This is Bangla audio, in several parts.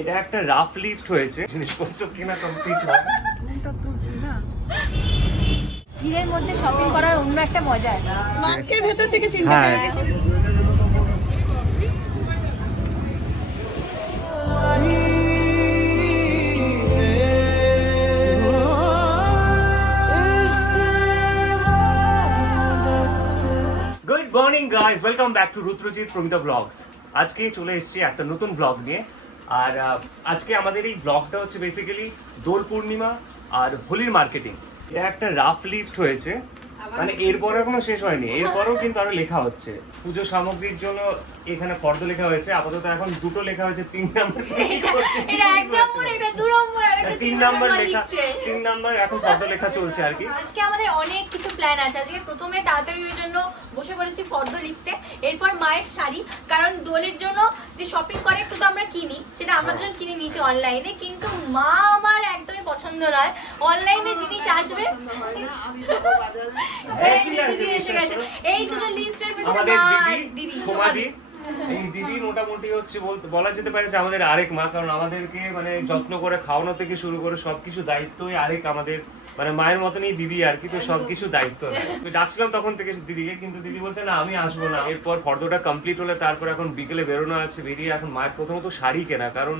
এটা একটা রাফ লিস্ট হয়েছে, জিনিসপত্র কেনা কমপ্লিট হয়। কোনটা তুলছি না, ভিড়ের মধ্যে শপিং করার অন্য একটা মজা আছে। মাস্কের ভেতর থেকে চিনতে হ্যাঁ। পেরে গেছে। Good morning guys, welcome back to Rudrajit Pramita blogs. আজকে চলে এসেছি একটা নতুন ব্লগ নিয়ে। আর আজকে আমাদের এই ব্লগটা হচ্ছে বেসিক্যালি দোল পূর্ণিমা আর হোলির মার্কেটিং। এটা একটা রাফ লিস্ট হয়েছে, মানে এরপরে কোনো শেষ হয়নি, এরপরেও কিন্তু আরো লেখা হচ্ছে। পুজো সামগ্রীর জন্য এখানে ফর্দ লেখা হয়েছে, আপাতত এখন দুটো লেখা হয়েছে, 3 নাম্বার এটা এক নম্বর, এটা 2 নম্বর, আর এটা 3 নাম্বার লেখা, 3 নাম্বার এখন ফর্দ লেখা চলছে আর কি। আজকে আমাদের অনেক কিছু প্ল্যান আছে। আজকে প্রথমে তাড়াতাড়ি ওই জন্য বসে পড়েছি ফর্দ লিখতে, এরপর মায়ের শাড়ি, কারণ দোলের জন্য যে শপিং করে একটু তো আমরা কিনি, সেটা আমরা দুজন কিনে নিয়েছি অনলাইনে, কিন্তু মা আমার একদমই পছন্দ নয় অনলাইনে জিনিস আসবে। এই দিদি এসে গেছে, এই দুটো লিস্টের পেছনে আমাদের মা দিদি আর দিদি সমাধি, এই দিদি মোটামুটি হচ্ছে বলা যেতে পারে যে আমাদের আরেক মা, কারণ আমাদেরকে মানে যত্ন করে খাওয়ানো থেকে শুরু করে সবকিছু দায়িত্বই আরেক আমাদের, মানে মায়ের মতনই দিদি আর কি। তো সবকিছু দায়িত্ব নেয়। ডাকছিলাম তখন থেকে দিদিকে, কিন্তু দিদি বলছে না আমি আসবো না। এরপর ফর্দটা কমপ্লিট হলে তারপর এখন বিকেলে বেরোনো আছে, বেরিয়ে এখন মায়ের প্রথমত শাড়ি কেনা, কারণ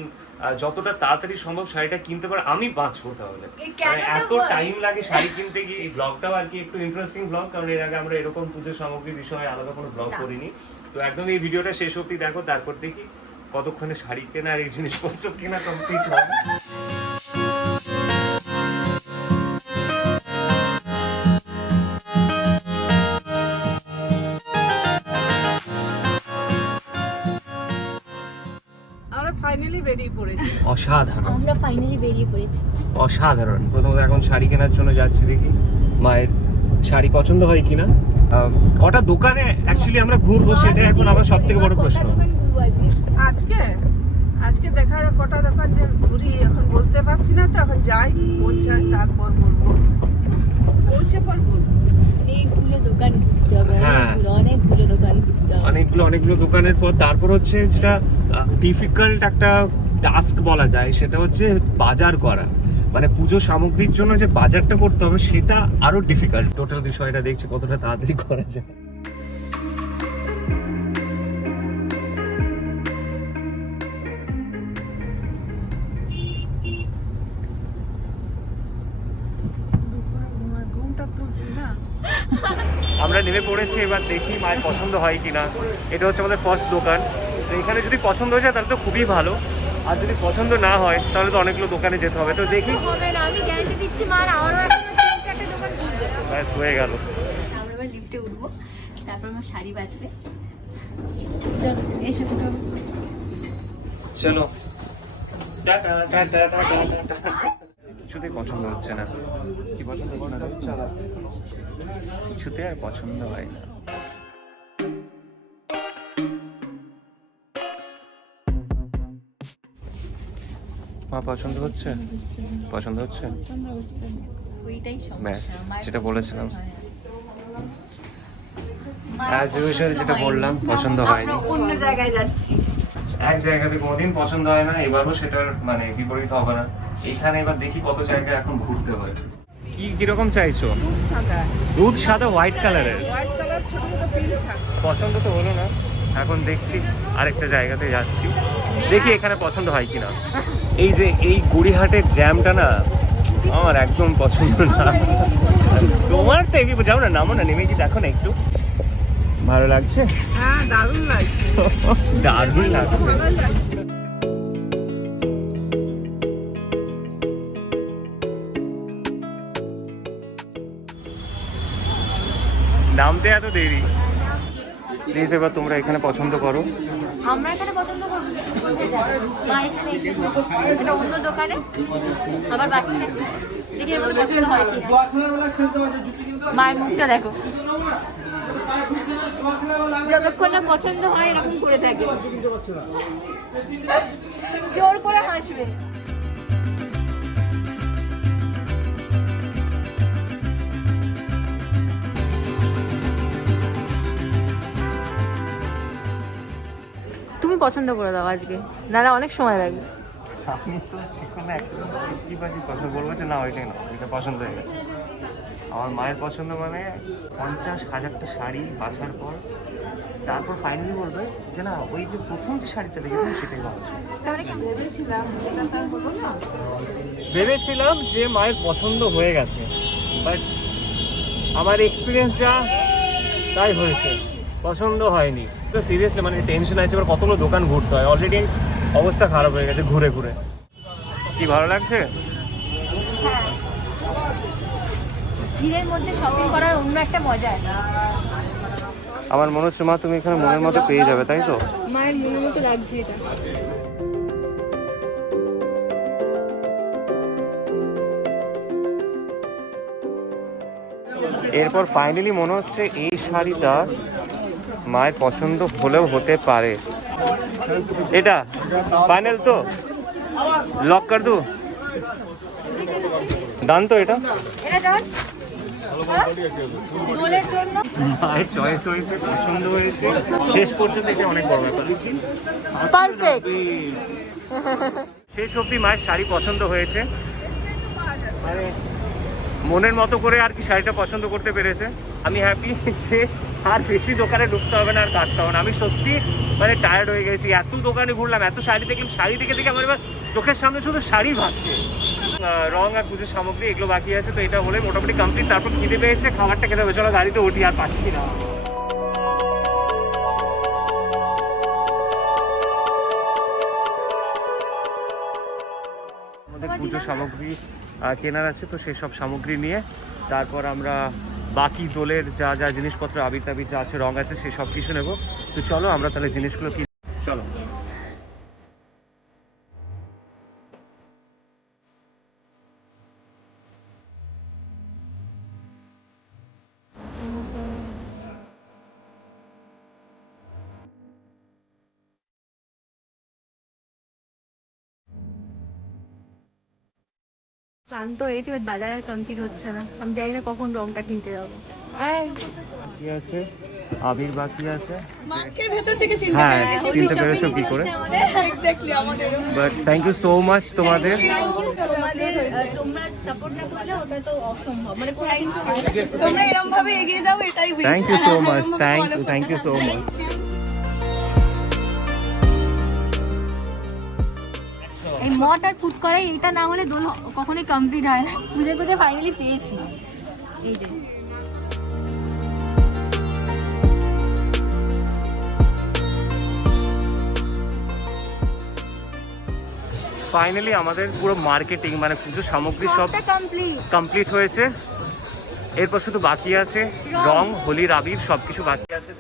যতটা তাড়াতাড়ি সম্ভব শাড়িটা কিনতে পারে আমি বাঁচবো তাহলে। মানে এত টাইম লাগে শাড়ি কিনতে গিয়ে। এই ব্লগটাও আর কি একটু ইন্টারেস্টিং ব্লগ, কারণ এর আগে আমরা এরকম পুজো সামগ্রীর বিষয়ে আলাদা কোনো ব্লগ করিনি। তো একদম এই ভিডিওটা শেষ অবধি দেখো, তারপর দেখি কতক্ষণে শাড়ি কেনা আর এই জিনিসপত্র কেনা কমপ্লিট হয়। আমরা ফাইনালি বেরিয়ে পড়েছি। অসাধারণ, আমরা ফাইনালি বেরিয়ে পড়েছি। অসাধারণ। প্রথমত এখন শাড়ি কেনার জন্য যাচ্ছি, দেখি মায়ের শাড়ি পছন্দ হয় কিনা। কটা দোকানে অ্যাকচুয়ালি আমরা ঘুরবো সেটা এখন আমার সব থেকে বড় প্রশ্ন। আজকে আজকে দেখা যাক কটা দোকান যে ঘুরি, এখন বলতে পারছি না, তো এখন যাই, পৌঁছাই, তারপর বলবো, পৌঁছে পর বলবো। অনেকগুলো দোকান ঘুরতে হবে, হ্যাঁ। অনেকগুলো দোকান ঘুরতে হবে। অনেকগুলো দোকানের পর তারপর হচ্ছে যেটা ডিফিকাল্ট একটা টাস্ক বলা যায়, সেটা হচ্ছে বাজার করা। মানে পুজো সামগ্রীর জন্য যে বাজারটা করতে হবে সেটা আরো ডিফিকাল্ট। টোটাল বিষয়টা দেখছি কতটা তাড়াতাড়ি করা যায়। ঘুমটা তুলছি না। আমরা নেমে পড়েছি, এবার দেখি মায়ের পছন্দ হয় কিনা। এটা হচ্ছে আমাদের ফার্স্ট দোকান। তো এখানে যদি পছন্দ হয়ে যায় তাহলে তো খুবই ভালো, আর যদি পছন্দ না হয় তাহলে তো অনেকগুলো দোকানে যেতে হবে। তো দেখি, হবে না, আমি গ্যারান্টি দিচ্ছি মার আরো একটা দোকান ঘুরবে। ব্যাস হয়ে গেল। আমরা এবার লিফটে উঠবো, তারপর আমার শাড়ি বাঁচবে। চল এসো তো। চলো, টাটা টাটা টাটা টাটা। কিছুতেই পছন্দ হচ্ছে না। কি পছন্দ করো না? কিছুতে আর পছন্দ হয় না। মা পছন্দ হচ্ছে? পছন্দ হচ্ছে? ওইটাই ব্যাস, সমস্যা, মায়ের যেটা পছন্দ বলেছিলাম। হয় না। As usual যেটা বললাম, পছন্দ হয়নি। আমরা অন্য জায়গায় যাচ্ছি। এক জায়গাতে কোনোদিন পছন্দ হয় না, এবারও সেটার মানে বিপরীত হবে না। এখানে এবার দেখি কত জায়গা এখন ঘুরতে হয়। কি কিরকম চাইছো? দুধ সাদা, দুধ সাদা হোয়াইট কালারের। হোয়াইট কালার, ছোট ছোট পিঙ্ক থাকে। পছন্দ তো হলো না, এখন দেখছি আরেকটা জায়গাতে যাচ্ছি, দেখি এখানে পছন্দ হয় কিনা। এই যে এই গড়িহাটের জ্যামটা না আমার একদম পছন্দ না। তোমার তো এগিয়ে যাও না, নামো না, নেমে কি দেখো না একটু। ভালো লাগছে? হ্যাঁ, দারুণ লাগছে, দারুণ লাগছে। ভালোই লাগছে। নামতে এত দেরি। প্লিজ এবার তোমরা এখানে পছন্দ করো। আমরা এখানে পছন্দ করবো, কোথায় যাবো? মা এখানে এসেছে, এটা অন্য দোকানে আবার বাচ্চা, দেখি এর মধ্যে পছন্দ হয় কি। মায়ের মুখটা দেখো, যতক্ষণ না পছন্দ হয় এরকম করে থাকে, জোর করে হাসবে। তুমি পছন্দ করে দাও আজকে, নাহলে অনেক সময় লাগবে। আমি তো সেখানে একটা কি বাজি কথা বলবো যে না ওইটাই না, এটা পছন্দ হয়ে গেছে। আমার মায়ের পছন্দ মানে 50,000টা শাড়ি বাছার পর তারপর ফাইনালি বলবে যে না ওই যে প্রথম যে শাড়িটা দেখেছিলাম সেটাই ভালো ছিল। ভেবেছিলাম সেটা তার হলো না। ভেবেছিলাম যে মায়ের পছন্দ হয়ে গেছে, বাট আমার এক্সপিরিয়েন্স যা তাই হয়েছে, পছন্দ হয়নি। তো সিরিয়াসলি মানে টেনশন আছে, এবার কতগুলো দোকান ঘুরতে হয়, অলরেডি অবস্থা খারাপ হয়ে গেছে ঘুরে ঘুরে। কি ভালো লাগছে? হ্যাঁ, ভিড়ের মধ্যে শপিং করার অন্য একটা মজা। আমার মনে হচ্ছে মা তুমি এখানে মনের মতো পেয়ে যাবে, তাই তো? মায়ের মনের মতো লাগছে এটা। এরপর ফাইনালি মনে হচ্ছে এই শাড়িটা মায়ের পছন্দ হলেও হতে পারে। এটা ফাইনাল তো? লক কর দু ডান তো এটা? দোলের জন্য মায়ের চয়েস হয়েছে, পছন্দ হয়েছে, শেষ পর্যন্ত এসে অনেক বড় ব্যাপার। পারফেক্ট। শেষ অবধি মায়ের শাড়ি পছন্দ হয়েছে, মানে মনের মতো করে আর কি শাড়িটা পছন্দ করতে পেরেছে। আমি হ্যাপি যে আর বেশি দোকানে ঢুকতে হবে না, আর কাটতে হবে না। আমি সত্যি মানে টায়ার্ড হয়ে গেছি, এত দোকানে ঘুরলাম, এত শাড়ি দেখলাম, শাড়ি দেখে দেখে আমার এবার চোখের সামনে শুধু শাড়ি ভাসছে। রং আর পুজোর সামগ্রী এগুলো বাকি আছে, তো এটা হলে মোটামুটি কমপ্লিট। তারপর খিদে পেয়েছে, খাবারটা খেতে হবে, চলো গাড়িতে উঠি, আর পাচ্ছি না। আমাদের পুজো সামগ্রী কেনার আছে, তো সেই সব সামগ্রী নিয়ে তারপর আমরা বাকি দোলের যা যা জিনিসপত্র আবির টাবির যা আছে, রং আছে, সেই সব কিছু নেবো। তো চলো আমরা তাহলে জিনিসগুলো কি, চলো। ক্লান্ত হয়েছে, বাজার আর কমপ্লিট হচ্ছে না। আমি জানি না কখন রংটা কিনতে যাবো। কি আছে, আবির বাকি আছে। মাস্কের ভেতর থেকে চিনতে হ্যাঁ, পেরেছি। চিনতে পেরেছো কি করে? এক্স্যাক্টলি আমাদের। But thank you so much তোমাদের। তোমরা সাপোর্ট না করলে ওটা তো অসম্ভব, মানে কোনো কিছু তোমরা এরকম ভাবে এগিয়ে যাও এটাই wish। Thank you so much, thank you so much. এই মট আর ফুড করাই এটা না হলে দোল কখনোই কমপ্লিট হয় না। খুঁজে খুঁজে ফাইনালি পেয়েছি এই যে। ফাইনালি আমাদের পুরো মার্কেটিং মানে পুজো সামগ্রী সব কমপ্লিট হয়েছে। এরপর শুধু বাকি আছে রং, হোলির আবির, সবকিছু বাকি আছে।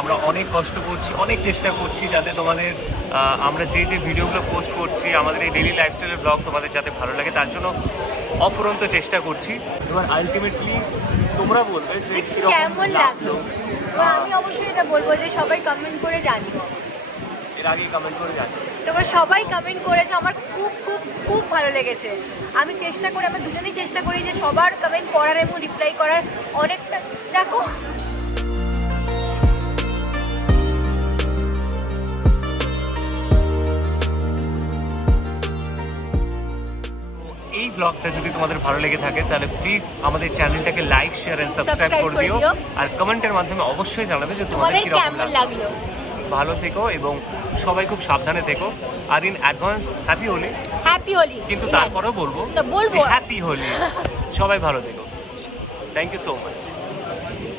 আমরা অনেক কষ্ট করছি, অনেক চেষ্টা করছি যাতে তোমাদের আমরা যে যে ভিডিওগুলো পোস্ট করছি, আমাদের এই ডেইলি লাইফস্টাইলের ব্লগ তোমাদের যাতে ভালো লাগে, তার জন্য অফুরন্ত চেষ্টা করছি। এবার আলটিমেটলি তোমরা বলবে যে কেমন লাগলো। আমি অবশ্যই এটা বলবো যে সবাই কমেন্ট করে জানিও। এর আগে কমেন্ট করে জানি তোমরা সবাই কমেন্ট করেছো, আমার খুব খুব খুব ভালো লেগেছে। আমি চেষ্টা করি, আমরা দুজনেই চেষ্টা করি যে সবার কমেন্ট পড়ার এবং রিপ্লাই করার। অনেকটা দেখো এই ব্লগটা যদি তোমাদের ভালো লেগে থাকে তাহলে প্লিজ আমাদের চ্যানেলটাকে লাইক, শেয়ার এন্ড সাবস্ক্রাইব করে দিও। আর কমেন্টের মাধ্যমে অবশ্যই জানাবে যে তোমাদের তোমাদের কি রকম কেমন লাগলো। ভালো থেকো এবং সবাই খুব সাবধানে থেকো। আর in advance happy Holi. Happy Holi. কিন্তু তারপরেও বলবো বলবো হ্যাপি হোলি। সবাই ভালো থেকো। Thank you so much.